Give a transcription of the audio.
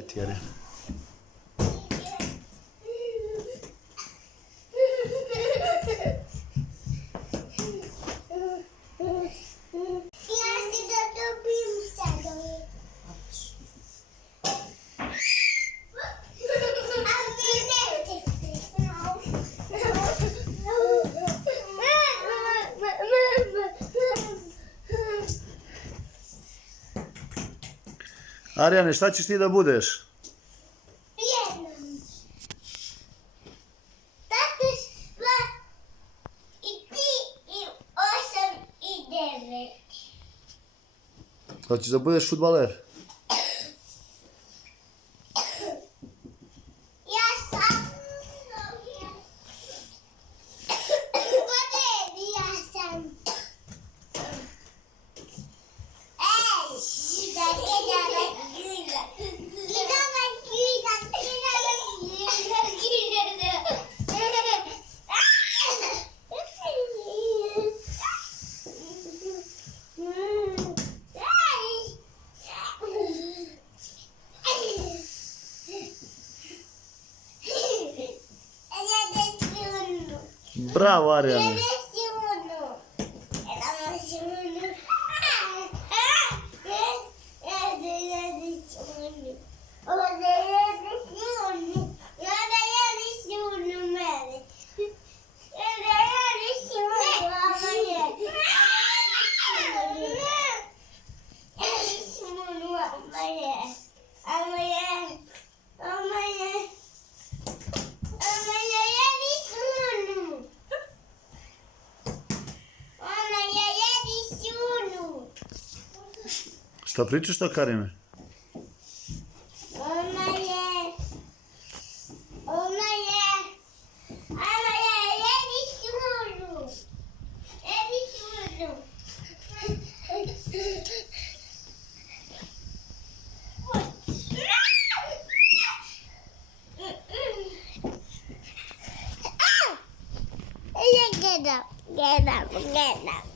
Tiere. Arijane, šta ćeš ti da budeš? Jedan. Tataš, dva, i tri, i osam, i devet. Hoćeš da budeš fudbaler? Ja sam... Pobedi, ja sam... Ej, Bravo, Arijane. Šta pričaš to, Karime? Get up, get up, get up.